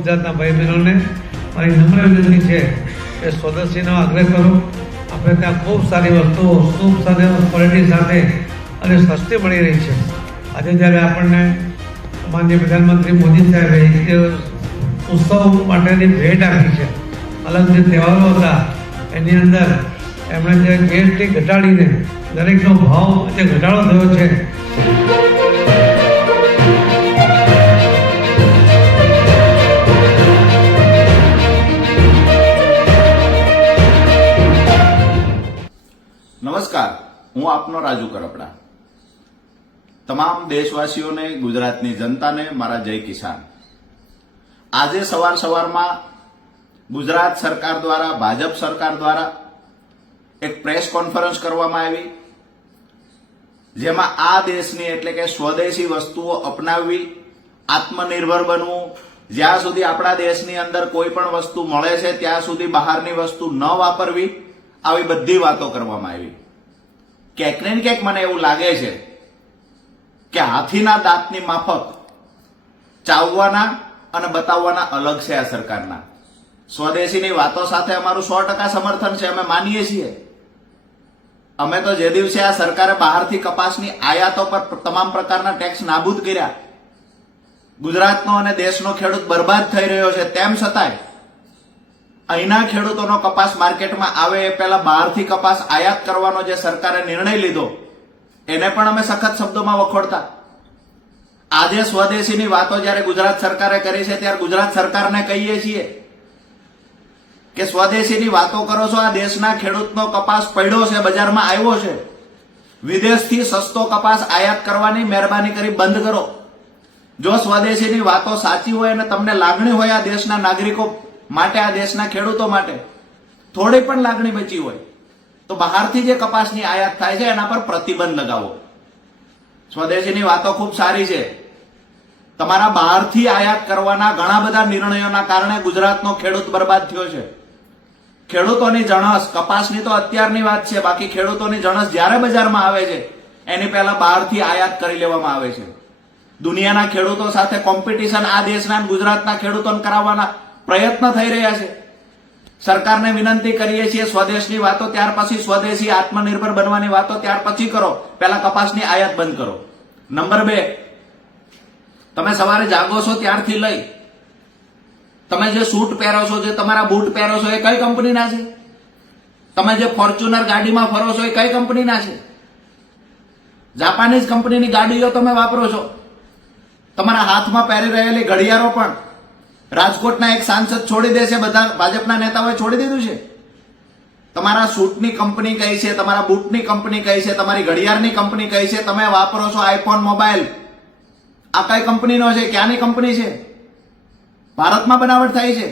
ગુજરાતના ભાઈ બહેનોને મારી નમ્ર વિનંતી છે કે સ્વદેશીનો આગ્રહ કરો. આપણે ત્યાં ખૂબ સારી વસ્તુઓ ખૂબ સારી ક્વોલિટી સાથે અને સસ્તી મળી રહી છે. આજે જ્યારે આપણને માનનીય પ્રધાનમંત્રી મોદી સાહેબે જે ઉત્સવ માટેની ભેટ આપી છે, અલગ જે તહેવારો હતા એની અંદર એમણે જે જીએસટી ઘટાડીને દરેકનો ભાવ જે ઘટાડો થયો છે. નમસ્કાર, હું આપનો રાજુ કરપડા. તમામ દેશવાસીઓને, ગુજરાતની જનતાને મારા જય કિસાન. આજે સવારમાં ગુજરાત સરકાર દ્વારા, ભાજપ સરકાર દ્વારા એક પ્રેસ કોન્ફરન્સ કરવામાં આવી, જેમાં આ દેશની એટલે કે સ્વદેશી વસ્તુઓ અપનાવવી, આત્મનિર્ભર બનવું, જ્યાં સુધી આપણા દેશની અંદર કોઈ પણ વસ્તુ મળે છે ત્યાં સુધી બહારની વસ્તુ ન વાપરવી, આવી બધી વાતો કરવામાં આવી. ક્યાંક ને ક્યાંક મને એવું લાગે છે કે હાથીના દાંતની માફક ચાવવાના અને બતાવવાના અલગ છે આ સરકારના. સ્વદેશીની વાતો સાથે અમારું 100% સમર્થન છે, અમે માનીએ છીએ. અમે તો જે દિવસે આ સરકારે બહારથી કપાસની આયાતો પર તમામ પ્રકારના ટેક્સ નાબૂદ કર્યા, ગુજરાતનો અને દેશનો ખેડૂત બરબાદ થઈ રહ્યો છે, તેમ છતાંય અહીંના ખેડૂતોનો કપાસ માર્કેટમાં આવે એ પહેલા બહારથી કપાસ આયાત કરવાનો જે સરકારે નિર્ણય લીધો એને પણ અમે સખત શબ્દોમાં વખોડતા. આજે સ્વદેશીની વાતો જ્યારે ગુજરાત સરકારે કરી છે ત્યારે ગુજરાત સરકારને કહીએ છીએ કે સ્વદેશીની વાતો કરો છો, આ દેશના ખેડૂતનો કપાસ પડ્યો છે, બજારમાં આવ્યો છે, વિદેશથી સસ્તો કપાસ આયાત કરવાની મહેરબાની કરી બંધ કરો. જો સ્વદેશીની વાતો સાચી હોય અને તમને લાગણી હોય આ દેશના નાગરિકો માટે, આ દેશના ખેડૂતો માટે થોડી પણ લાગણી બચી હોય તો બહારથી જે કપાસની આયાત થાય છે એના પર પ્રતિબંધ લગાવો. સ્વદેશીની વાતો ખૂબ સારી છે. તમારા બહારથી આયાત કરવાના ઘણા બધા નિર્ણયોના કારણે ગુજરાતનો ખેડૂત બરબાદ થયો છે. ખેડૂતોની જણસ, કપાસની તો અત્યારની વાત છે, બાકી ખેડૂતોની જણસ જ્યારે બજારમાં આવે છે એની પહેલા બહારથી આયાત કરી લેવામાં આવે છે. દુનિયાના ખેડૂતો સાથે કોમ્પિટિશન આ દેશના ગુજરાતના ખેડૂતોને કરાવવાના પ્રયત્ન થઈ રહ્યા છે. સરકારને વિનંતી કરીએ છીએ, સ્વદેશની વાતો ત્યાર પછી, સ્વદેશી આત્મનિર્ભર બનવાની વાતો ત્યાર પછી કરો, પહેલા કપાસની આયાત બંધ કરો. નંબર 2, તમે સવારે જાગો છો ત્યારથી લઈ તમે જે સૂટ પહેરો છો, જે તમારા બૂટ પહેરો છો, એ કઈ કંપનીના છે? તમે જે ફોર્ચ્યુનર ગાડીમાં ફરો છો એ કઈ કંપનીના છે? જાપાનીઝ કંપનીની ગાડીઓ તમે વાપરો છો. તમારા હાથમાં પહેરી રહેલી ઘડિયાળો પણ રાજકોટના એક સાંસદ છોડી દે છે, બધા ભાજપના નેતાઓએ છોડી દીધું છે. તમારા સૂટની કંપની કઈ છે, તમારા બૂટની કંપની કઈ છે, તમારી ઘડિયાળની કંપની કઈ છે? તમે વાપરો છો આઈફોન મોબાઈલ, આ કઈ કંપનીનો છે? ક્યાંની કંપની છે? ભારતમાં બનાવટ થાય છે.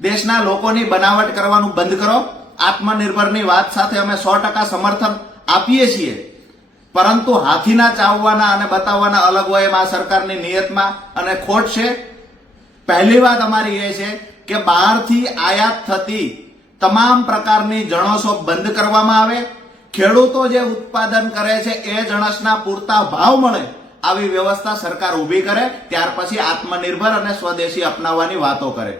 દેશના લોકોની બનાવટ કરવાનું બંધ કરો. આત્મનિર્ભરની વાત સાથે અમે 100% સમર્થન આપીએ છીએ, પરંતુ હાથીના ચાવવાના અને બતાવવાના અલગ હોય એમ આ સરકારની નિયતમાં અને ખોટ છે. પહેલી વાત અમારી એ છે કે બહારથી આયાત થતી તમામ પ્રકારની જણસો બંધ કરવામાં આવે. ખેડૂતો જે ઉત્પાદન કરે છે એ જણસના પૂરતા ભાવ મળે આવી વ્યવસ્થા સરકાર ઊભી કરે, ત્યાર પછી આત્મનિર્ભર અને સ્વદેશી અપનાવવાની વાતો કરે.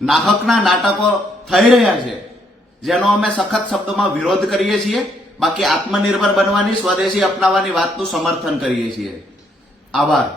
નાહકના નાટકો થઈ રહ્યા છે જેનો અમે સખત શબ્દોમાં વિરોધ કરીએ છીએ. બાકી આત્મનિર્ભર બનવાની, સ્વદેશી અપનાવવાની વાતનું સમર્થન કરીએ છીએ. આભાર.